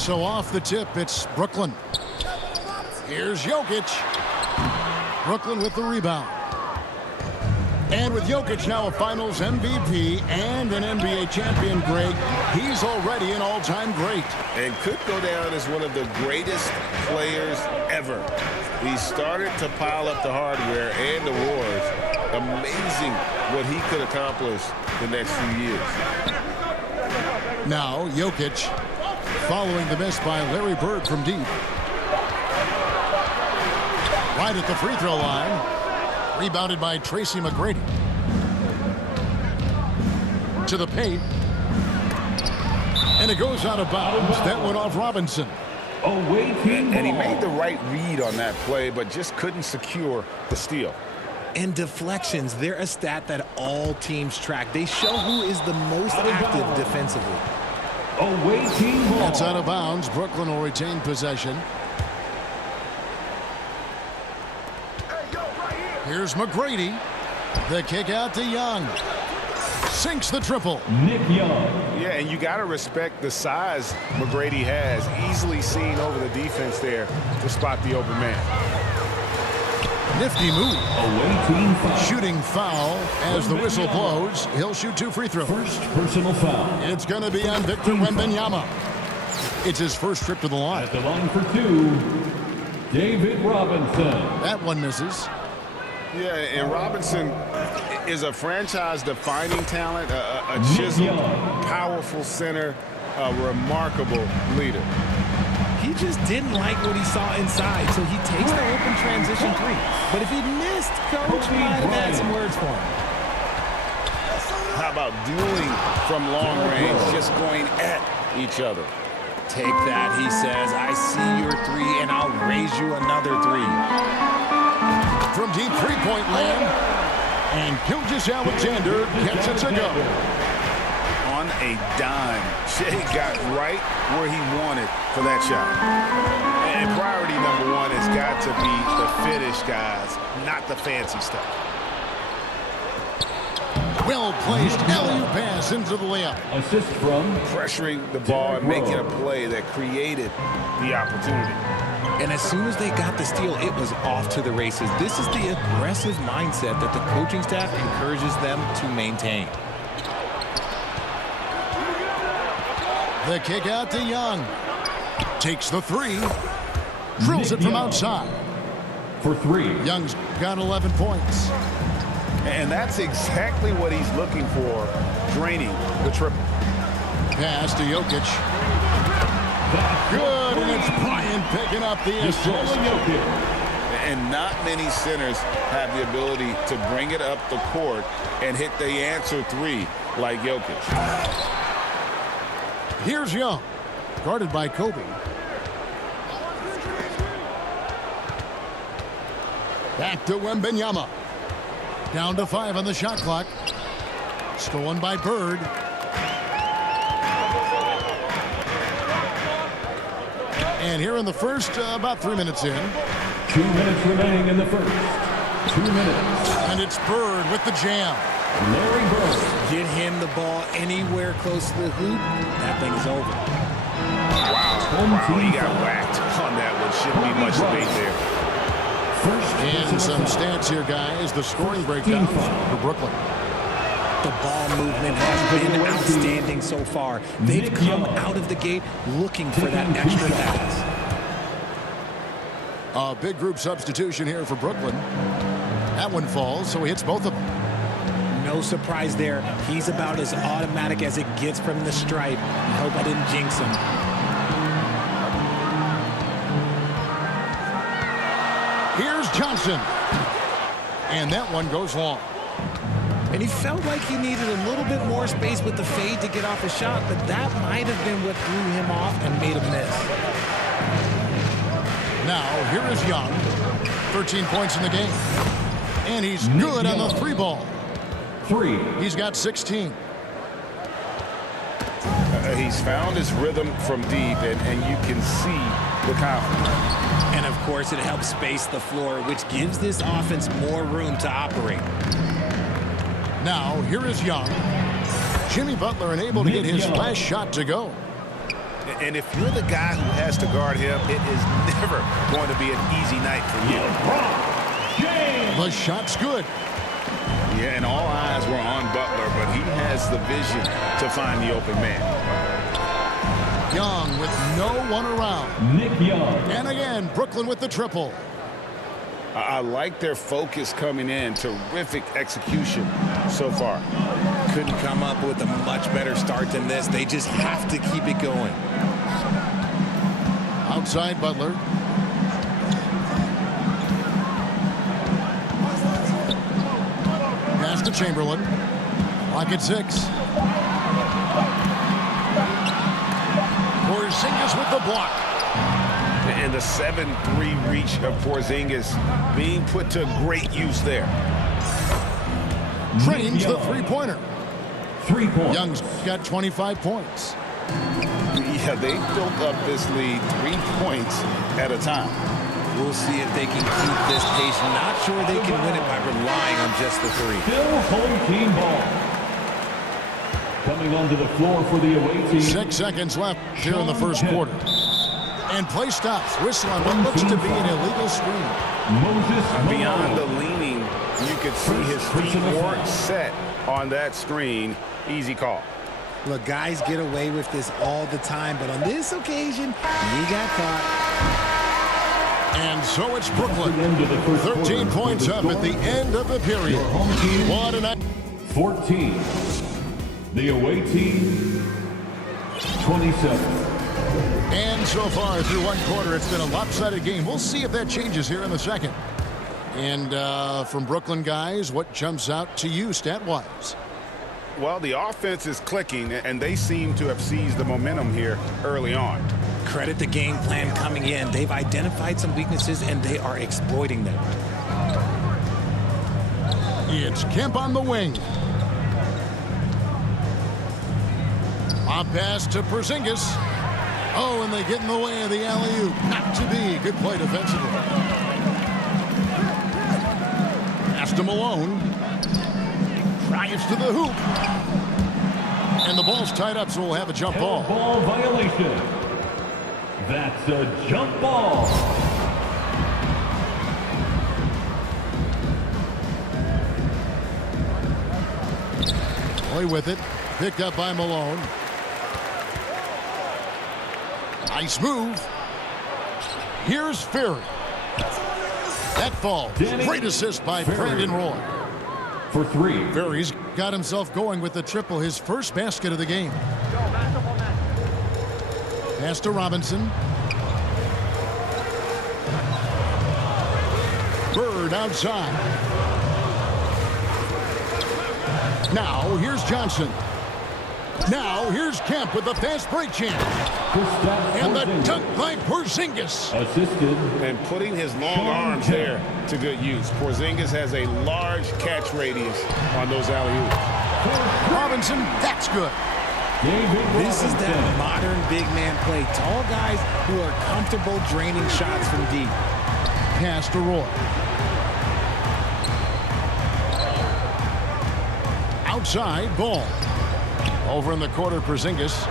so off the tip, it's Brooklyn. Here's Jokic. Brooklyn with the rebound. And with Jokic now a Finals MVP and an NBA champion, Greg, he's already an all-time great. And could go down as one of the greatest players ever. He started to pile up the hardware and awards. Amazing what he could accomplish the next few years. Now Jokic following the miss by Larry Bird from deep. Right at the free throw line. Rebounded by Tracy McGrady. To the paint. And it goes out of bounds. That went off Robinson. And he made the right read on that play, but just couldn't secure the steal. And deflections, they're a stat that all teams track. They show who is the most active defensively. That's out of bounds. Brooklyn will retain possession. Here's McGrady. The kick out to Young. Sinks the triple. Nick Young. Yeah, and you got to respect the size McGrady has. Easily seen over the defense there to spot the open man. Nifty move. Away team foul. Shooting foul as the whistle blows. He'll shoot 2 free throws. First personal foul. It's going to be on Victor Wembanyama. It's his first trip to the line. At the line for 2, David Robinson. That one misses. Yeah, and Robinson is a franchise-defining talent, a chiseled, powerful center, a remarkable leader. He just didn't like what he saw inside, so he takes the open transition 3. But if he missed, Coach might have had some words for him. How about dueling from long range, just going at each other? Take that, he says. I see your 3, and I'll raise you another 3. From deep three-point land. And Gilgeous-Alexander gets it to go. On a dime. Shea got right where he wanted for that shot. And priority number 1 has got to be the finish, guys, not the fancy stuff. Well-placed alley-oop pass into the layup. Assist from pressuring the ball and making a play that created the opportunity. And as soon as they got the steal, it was off to the races. This is the aggressive mindset that the coaching staff encourages them to maintain. The kick out to Young. Takes the 3. Drills it from outside. For 3. Young's got 11 points. And that's exactly what he's looking for, draining the triple. Pass to Jokic. Good, and it's Bryant picking up the assist. And not many centers have the ability to bring it up the court and hit the answer 3 like Jokic. Here's Young, guarded by Kobe. Back to Wembanyama. Down to 5 on the shot clock. Stolen by Bird. And here in the first, about 3 minutes in. 2 minutes remaining in the first. 2 minutes. And it's Bird with the jam. Larry Bird. Get him the ball anywhere close to the hoop. That thing is over. Wow, he got whacked on that one. Shouldn't be much debate there. And some stats here, guys. The scoring breakdown for Brooklyn. The ball movement has been outstanding so far. They've come out of the gate looking for that extra pass. A big group substitution here for Brooklyn. That one falls, so he hits both of them. No surprise there. He's about as automatic as it gets from the stripe. I hope I didn't jinx him. Here's Johnson. And that one goes long. And he felt like he needed a little bit more space with the fade to get off a shot, but that might have been what threw him off and made him miss. Now, here is Young. 13 points in the game. And he's good on the 3 ball. 3. He's got 16. He's found his rhythm from deep, and you can see the confidence. And, of course, it helps space the floor, which gives this offense more room to operate. Now, here is Young. Jimmy Butler unable to get his last shot to go. And if you're the guy who has to guard him, it is never going to be an easy night for you. The shot's good. Yeah, and all eyes were on Butler, but he has the vision to find the open man. Young with no one around. Nick Young. And again, Brooklyn with the triple. I like their focus coming in. Terrific execution so far. Couldn't come up with a much better start than this. They just have to keep it going. Outside Butler. Pass to Chamberlain. Lock at 6. Porzingis with the block. And the 7-3 reach of Porzingis being put to great use there. Trains the three-pointer. 3 points. Young's got 25 points. Yeah, they built up this lead 3 points at a time. We'll see if they can keep this pace. Not sure they can win it by relying on just the 3. Still home team ball. Coming onto the floor for the away team. 6 seconds left here in the first quarter. And play stops. Whistle on what looks to be an illegal screen. Beyond the leaning, you could see his feet weren't set on that screen. Easy call. Look, guys get away with this all the time, but on this occasion, he got caught. And so it's Brooklyn. 13 points up at the end of the period. What a night. 14. The away team, 27. And so far through one quarter, it's been a lopsided game. We'll see if that changes here in the second. And from Brooklyn, guys, what jumps out to you stat-wise? Well, the offense is clicking, and they seem to have seized the momentum here early on. Credit the game plan coming in. They've identified some weaknesses, and they are exploiting them. It's Kemp on the wing. A pass to Porzingis. Oh, and they get in the way of the alley-oop. Not to be. Good play defensively. Pass to Malone. Drives to the hoop. And the ball's tied up, so we'll have a jump ball. Ball violation. That's a jump ball. Play with it. Picked up by Malone. Nice move. Here's Ferry. That falls. Great assist by Brandon Roy. For 3. Ferry's got himself going with the triple, his first basket of the game. Pass to Robinson. Bird outside. Now here's Johnson. Now here's Kemp with the fast break chance. And the dunk by Porzingis. Assisted. And putting his long arms there to good use. Porzingis has a large catch radius on those alley-oops. Robinson, that's good. This is that modern big man play. Tall guys who are comfortable draining shots from deep. Pass to Roy. Outside, ball. Over in the corner, Porzingis.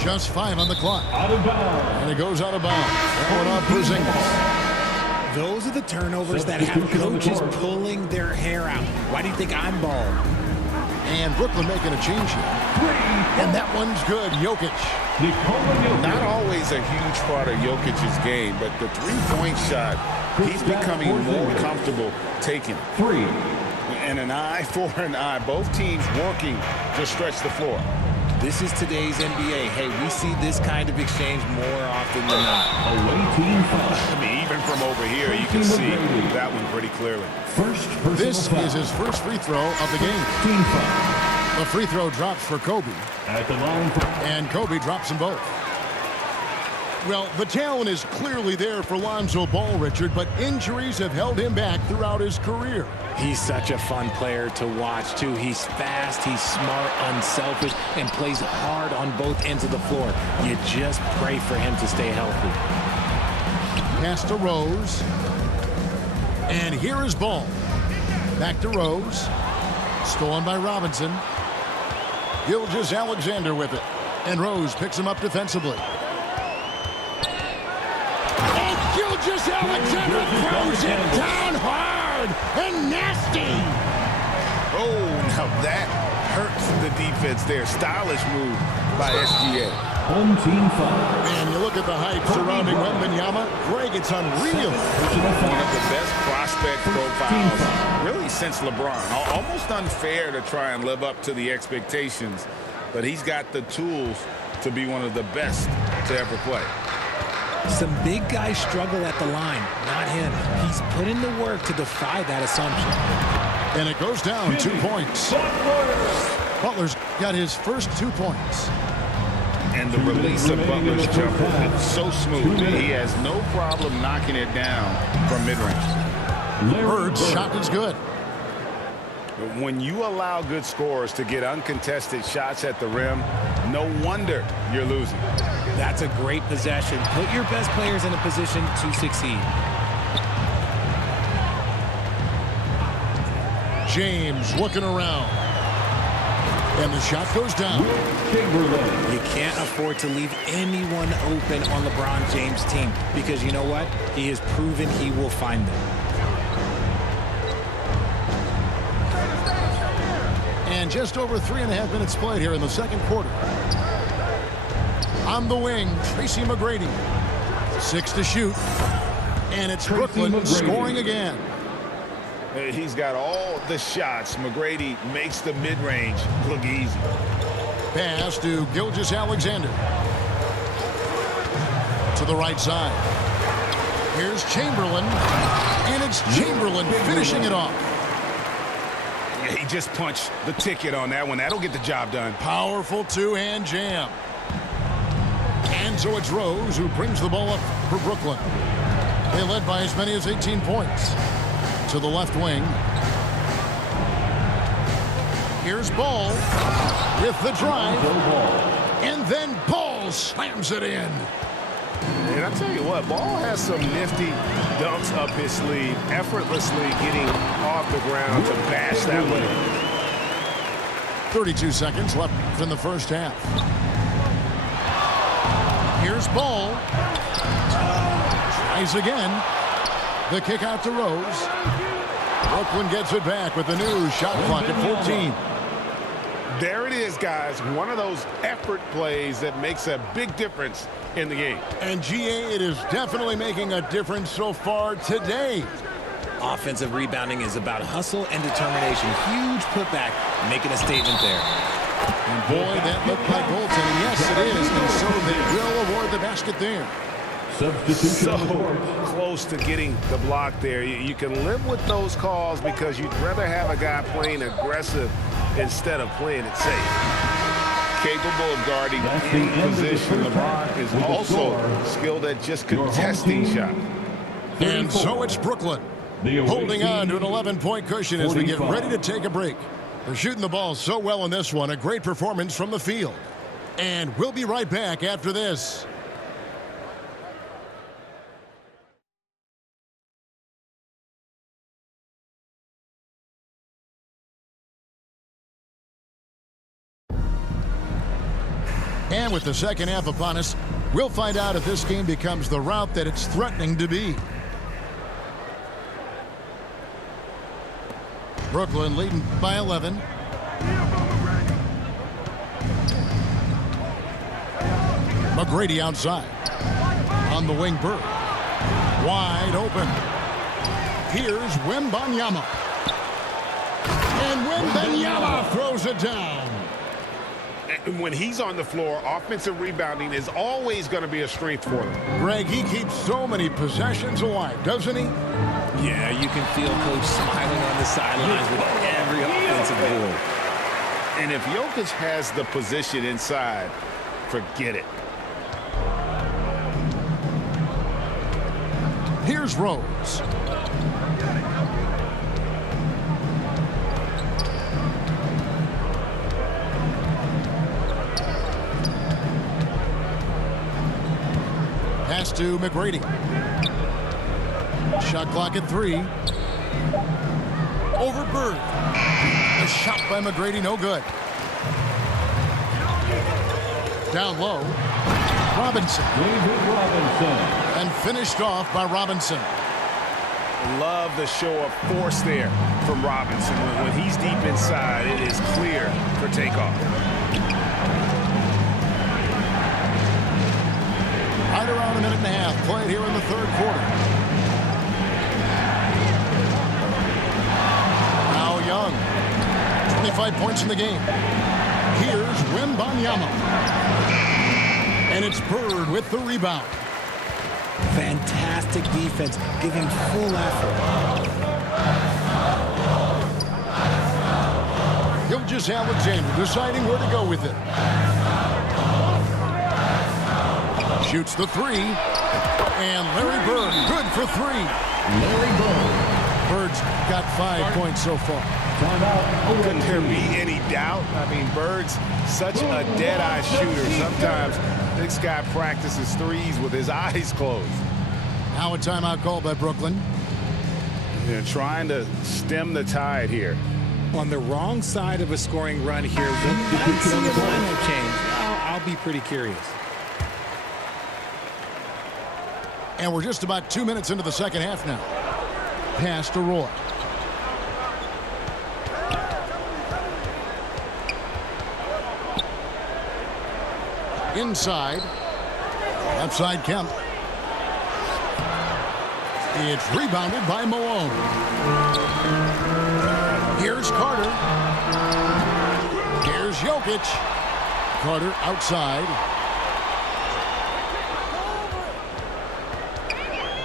Just 5 on the clock. Out of bounds. And it goes out of bounds. That one off Porzingis. Those are the turnovers that have coaches pulling their hair out. Why do you think I'm bald? And Brooklyn making a change here. And that one's good. Jokic. Not always a huge part of Jokic's game, but the three-point shot, he's becoming more comfortable taking it. 3. And an eye for an eye. Both teams working to stretch the floor. This is today's NBA. Hey, we see this kind of exchange more often than not. Away team foul. I mean, even from over here, you can see that one pretty clearly. First personal This foul. is his first free throw of the game. Team foul. The free throw drops for Kobe. At the line for... And Kobe drops them both. Well, the talent is clearly there for Lonzo Ball, Richard, but injuries have held him back throughout his career. He's such a fun player to watch, too. He's fast, he's smart, unselfish, and plays hard on both ends of the floor. You just pray for him to stay healthy. Pass to Rose. And here is Ball. Back to Rose. Stolen by Robinson. Gilgeous-Alexander with it. And Rose picks him up defensively. And Gilgeous-Alexander throws it down hard and nasty. Oh, now that hurts the defense there. Stylish move by SGA. Home team foul. And you look at the hype surrounding Wembanyama. Greg, it's unreal. One of the best prospect profiles, really, since LeBron. Almost unfair to try and live up to the expectations, but he's got the tools to be one of the best to ever play. Some big guys struggle at the line, not him. He's put in the work to defy that assumption. And it goes down 2 points. Butler's got his first 2 points. And the release of Butler's jumper, it's so smooth. He has no problem knocking it down from mid-range. Bird's shot is good. When you allow good scorers to get uncontested shots at the rim, no wonder you're losing. That's a great possession. Put your best players in a position to succeed. James looking around. And the shot goes down. You can't afford to leave anyone open on LeBron James' team because you know what? He has proven he will find them. And just over 3.5 minutes played here in the second quarter. On the wing, Tracy McGrady. 6 to shoot. And it's Brooklyn scoring again. He's got all the shots. McGrady makes the mid-range look easy. Pass to Gilgeous-Alexander. To the right side. Here's Chamberlain. And it's Chamberlain finishing it off. Yeah, he just punched the ticket on that one. That'll get the job done. Powerful two-hand jam. And so it's Rose who brings the ball up for Brooklyn. They led by as many as 18 points. To the left wing. Here's Ball with the drive. And then Ball slams it in. And I'll tell you what, Ball has some nifty dunks up his sleeve, effortlessly getting off the ground to bash that one in. 32 seconds left in the first half. Here's Ball. Tries again. The kick out to Rose. Brooklyn gets it back with the new shot clock at 14. There it is, guys. One of those effort plays that makes a big difference in the game. And GA, it is definitely making a difference so far today. Offensive rebounding is about hustle and determination. Huge putback, making a statement there. And boy, that looked like goaltending. Yes, it is. And so they will award the basket there. So close to getting the block there. You can live with those calls because you'd rather have a guy playing aggressive instead of playing it safe. Capable of guarding any position. LeBron is also skilled at just contesting shots. And so it's Brooklyn holding on to an 11-point cushion as we get ready to take a break. They're shooting the ball so well in this one. A great performance from the field. And we'll be right back after this. And with the second half upon us, we'll find out if this game becomes the rout that it's threatening to be. Brooklyn leading by 11. McGrady outside. On the wing, Bird. Wide open. Here's Wembanyama. And Wembanyama throws it down. And when he's on the floor, offensive rebounding is always going to be a strength for them. Greg, he keeps so many possessions alive, doesn't he? Yeah, you can feel Coach smiling on the sidelines with every offensive board. And if Jokic has the position inside, forget it. Here's Rose. Pass to McGrady. Shot clock at 3. Over Bird. A shot by McGrady, no good. Down low. Robinson. David Robinson. And finished off by Robinson. Love the show of force there from Robinson. When he's deep inside, it is clear for takeoff. Right around a minute and a half played here in the third quarter. Now Young. 25 points in the game. Here's Wembanyama. And it's Bird with the rebound. Fantastic defense, giving full effort. Gilgeous-Alexander deciding where to go with it. Shoots the three. And Larry Bird, good for three. Larry Bird. Bird's got 5 points so far. Couldn't there be any doubt? I mean, Bird's such a dead-eye shooter. Sometimes this guy practices threes with his eyes closed. Now a timeout called by Brooklyn. They're trying to stem the tide here. On the wrong side of a scoring run here, we might see a lineup change. I'll be pretty curious. And we're just about 2 minutes into the second half now. Pass to Roy. Inside. Left side Kemp. It's rebounded by Malone. Here's Carter. Here's Jokic. Carter outside.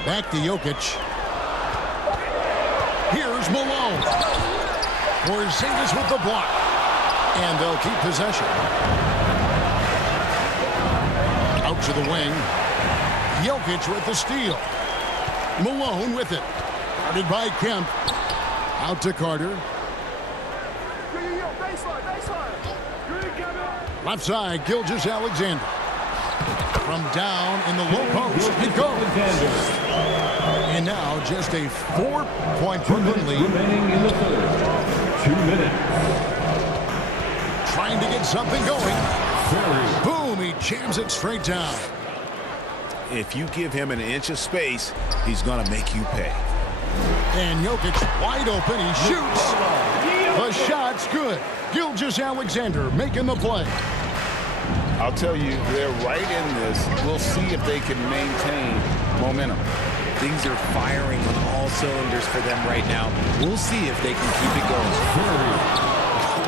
Back to Jokic. Here's Malone. Porzingis with the block. And they'll keep possession. Out to the wing. Jokic with the steal. Malone with it. Guarded by Kemp. Out to Carter. Left side, Gilgeous-Alexander. From down in the low post, it goes. And now just a 4-point Brooklyn lead. Remaining in the third. 2 minutes. Trying to get something going. Boom, he jams it straight down. If you give him an inch of space, he's going to make you pay. And Jokic wide open, he shoots. The shot's good. Gilgeous-Alexander making the play. I'll tell you, they're right in this. We'll see if they can maintain momentum. Things are firing on all cylinders for them right now. We'll see if they can keep it going.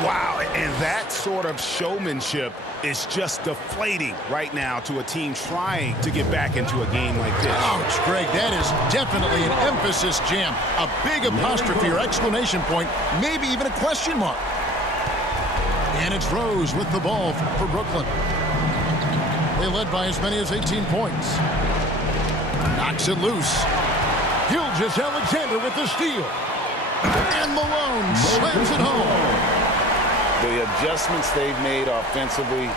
Wow, and that sort of showmanship is just deflating right now to a team trying to get back into a game like this. Ouch, Greg, that is definitely an emphasis jam. A big apostrophe or exclamation point, maybe even a question mark. And it's Rose with the ball for Brooklyn. They led by as many as 18 points. Knocks it loose. Gilgeous-Alexander with the steal. And Malone slams it home. The adjustments they've made offensively,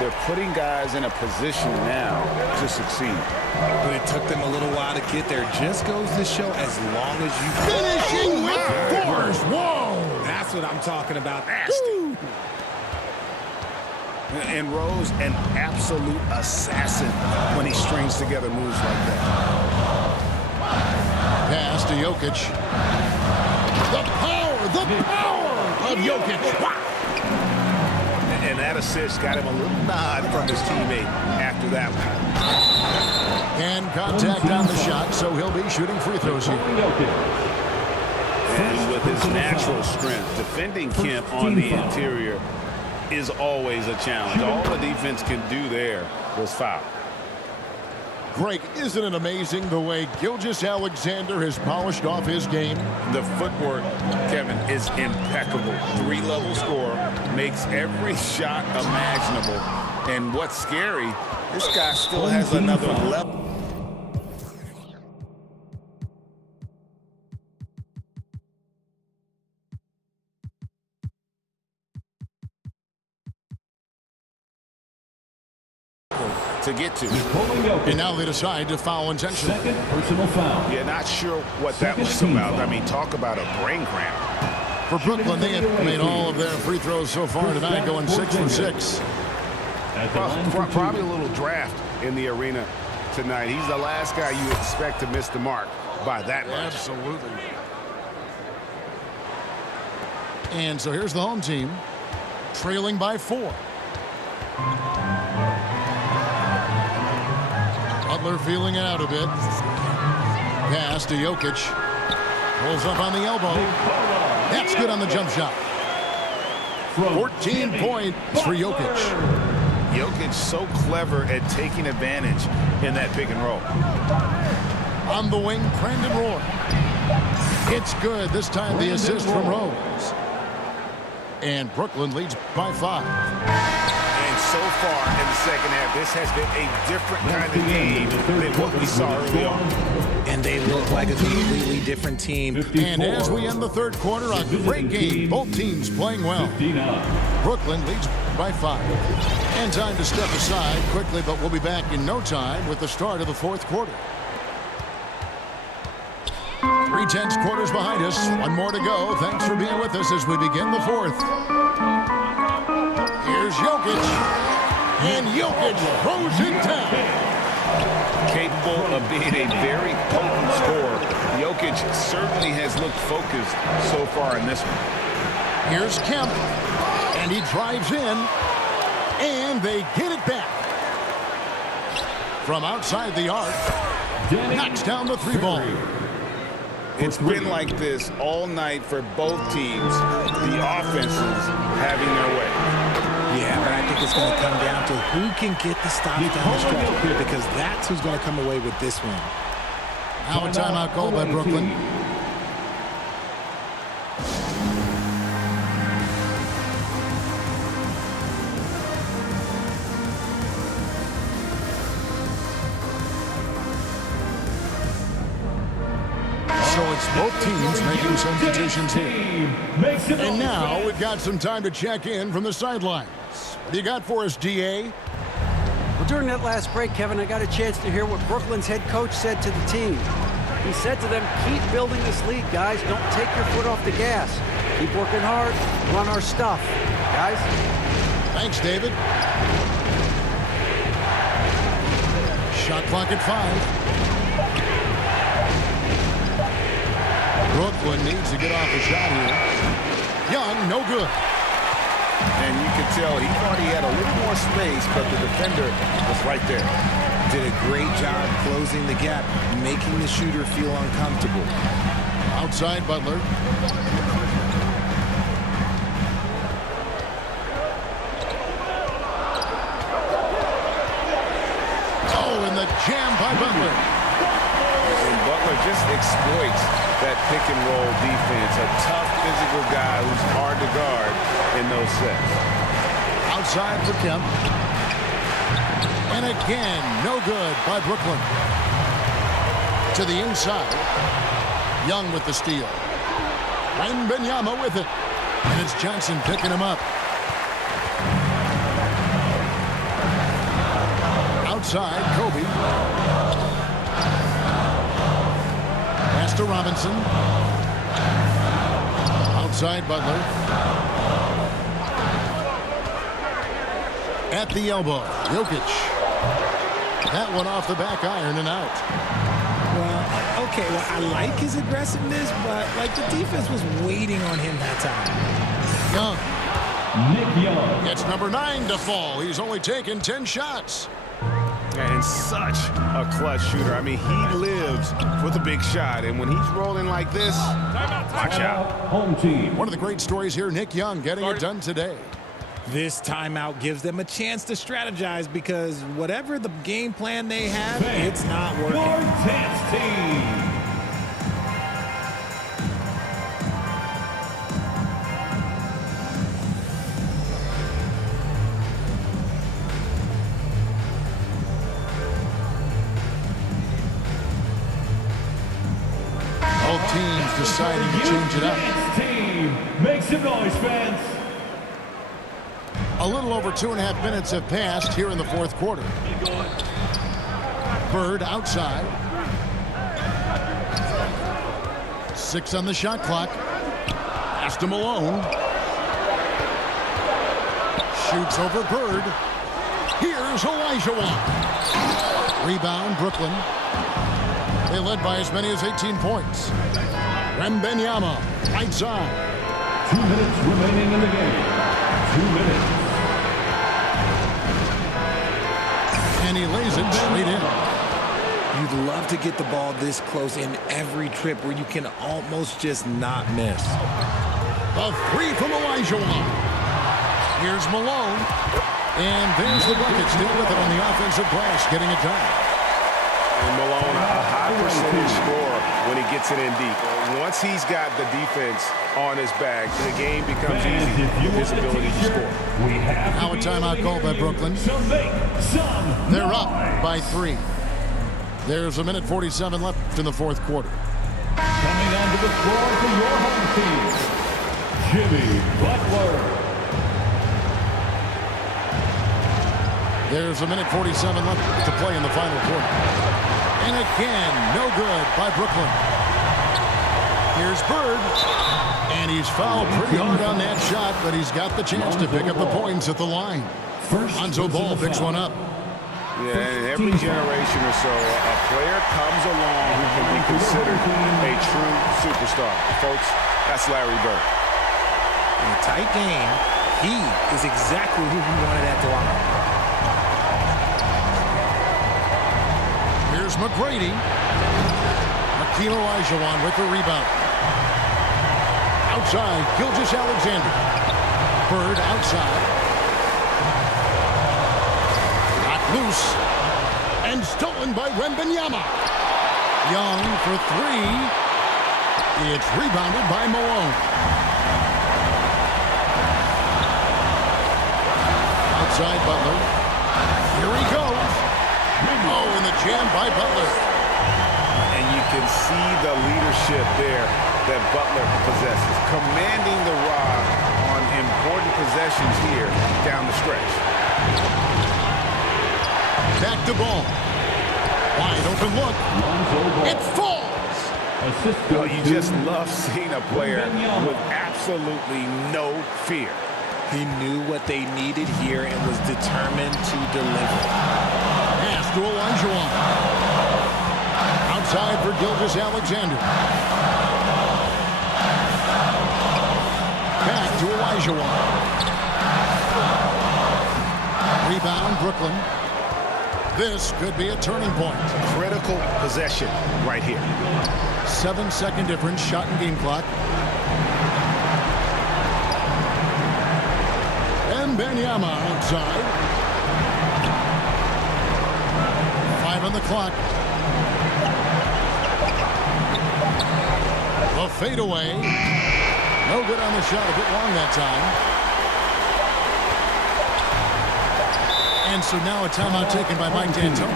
they're putting guys in a position now to succeed. But it took them a little while to get there. Just goes to show as long as you Finishing with force. Whoa. That's what I'm talking about. Nasty. And Rose, an absolute assassin when he strings together moves like that. Pass to Jokic. The power of Jokic. Wow. And that assist got him a little nod from his teammate after that one. And contact on the shot, so he'll be shooting free throws here. And with his natural strength, defending Kemp on the interior is always a challenge. All the defense can do there was foul. Greg, isn't it amazing the way Gilgeous-Alexander has polished off his game? The footwork, Kevin, is impeccable. 3-level scorer, makes every shot imaginable. And what's scary, this guy still has another level. To get to. And now they decide to foul intentionally. Second personal foul. Yeah, not sure what that was about. I mean, talk about a brain cramp. For Brooklyn, they have made all of their free throws so far tonight, going 6 for 6. At the line for Probably a two. little draft in the arena tonight. He's the last guy you expect to miss the mark by that much. Absolutely. And so here's the home team, trailing by 4. Butler feeling it out a bit. Pass to Jokic. Pulls up on the elbow. That's good on the jump shot. 14 points for Jokic. Jokic so clever at taking advantage in that pick and roll. On the wing, Brandon Roy. It's good. This time the assist from Rose. And Brooklyn leads by 5. And so far in the second half, this has been a different kind of game than what we saw early on. And they look like a completely different team. And as we end the third quarter, a great game. Both teams playing well. Brooklyn leads by 5. And time to step aside quickly, but we'll be back in no time with the start of the fourth quarter. 3/10 quarters behind us. One more to go. Thanks for being with us as we begin the fourth. Here's Jokic. And Jokic throws it down. Capable of being a very potent scorer. Jokic certainly has looked focused so far in this one. Here's Kemp. And he drives in. And they get it back. From outside the arc. Knocks down the 3-ball. It's been like this all night for both teams. The offenses having their way. Yeah, but I think it's going to come down to who can get the stops down the stretch, because that's who's going to come away with this one. Now a timeout call by Brooklyn. So it's both teams making substitutions here. And now we've got some time to check in from the sidelines. What do you got for us, DA? Well, during that last break, Kevin, I got a chance to hear what Brooklyn's head coach said to the team. He said to them, keep building this lead, guys. Don't take your foot off the gas. Keep working hard. Run our stuff, guys. Thanks, David. Shot clock at 5. Brooklyn needs to get off a shot here. Young, no good. And you could tell he thought he had a little more space, but the defender was right there. Did a great job closing the gap, making the shooter feel uncomfortable. Outside Butler. Oh, and the jam by Butler. And Butler just exploits that pick and roll defense. A tough physical guy who's hard to guard in those sets. Outside for Kemp. And again, no good by Brooklyn. To the inside. Young with the steal. Wembanyama with it. And it's Johnson picking him up. Outside, Kobe. Pass to Robinson. Outside Butler. At the elbow, Jokic. That one off the back iron and out. Well, okay, well, I like his aggressiveness, but, like, the defense was waiting on him that time. Young. Nick Young. Gets number 9 to fall. He's only taken 10 shots. And such a clutch shooter. I mean, he lives for the big shot. And when he's rolling like this, watch out. Home team. One of the great stories here, Nick Young getting it done today. This timeout gives them a chance to strategize, because whatever the game plan they have, it's not working. Dance team. Both teams deciding to change it up. Dance team. Make some noise, fans. A little over 2.5 minutes have passed here in the fourth quarter. Bird outside. 6 on the shot clock. Pass to Malone. Shoots over Bird. Here's Olajuwon. Rebound, Brooklyn. They led by as many as 18 points. Wembanyama, right side. 2 minutes remaining in the game. 2 minutes. And he lays it straight in. You'd love to get the ball this close in every trip where you can almost just not miss. A three from Olajuwon. Here's Malone. And there's the bucket. Still with it on the offensive glass, getting it done. And Malone, a high percentage scorer when he gets it in deep. Once he's got the defense on his back, the game becomes easy with his ability to score. Now a timeout called by Brooklyn. They're up by 3. There's a minute 47 left in the fourth quarter. Coming onto the floor for your home team, Jimmy Butler. There's a minute 47 left to play in the final quarter. And again, no good by Brooklyn. Here's Bird. And he's fouled pretty hard on that shot, but he's got the chance to pick up the points at the line. Lonzo Ball picks one up. Yeah, and every generation or so, a player comes along who can be considered a true superstar. Folks, that's Larry Bird. In a tight game, he is exactly who we wanted at the line. Here's McGrady. Hakeem Olajuwon with the rebound. Outside, Gilgeous-Alexander. Bird outside. Loose and stolen by Wembanyama. Young for 3. It's rebounded by Malone. Outside Butler. Here he goes. Oh, and the jam by Butler. And you can see the leadership there that Butler possesses, commanding the rock on important possessions here down the stretch. Back to Ball. Wide open look. It falls. Well, you just love seeing a player with absolutely no fear. He knew what they needed here and was determined to deliver. Pass to Olajuwon. Outside for Gilgeous-Alexander. Back to Olajuwon. Rebound, Brooklyn. This could be a turning point. Critical possession right here. 7-second difference, shot and game clock. Wembanyama outside. 5 on the clock. The fadeaway. No good on the shot, a bit long that time. And so now a timeout taken by Mike D'Antoni.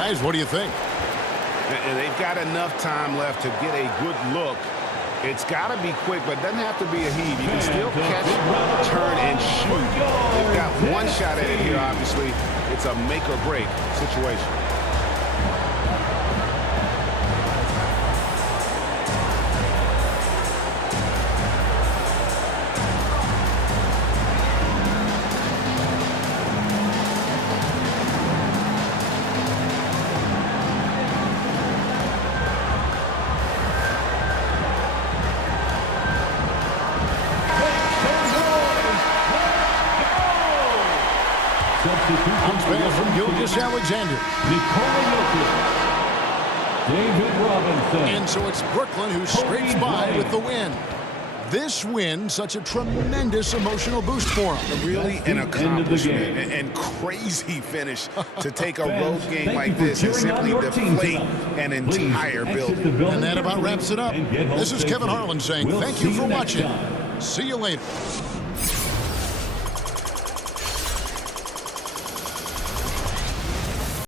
Guys, what do you think? And they've got enough time left to get a good look. It's got to be quick, but it doesn't have to be a heave. You can still catch, turn, and shoot. They've got one shot at it here, obviously. It's a make-or-break situation. Bounce pass from Gilgeous-Alexander. David Robinson. And so it's Brooklyn who scrapes by with the win. This win, such a tremendous emotional boost for them. Really an accomplishment and crazy finish to take a road game like this and simply deflate an entire building. And that about wraps it up. This is Kevin Harlan saying thank you for watching. See you later.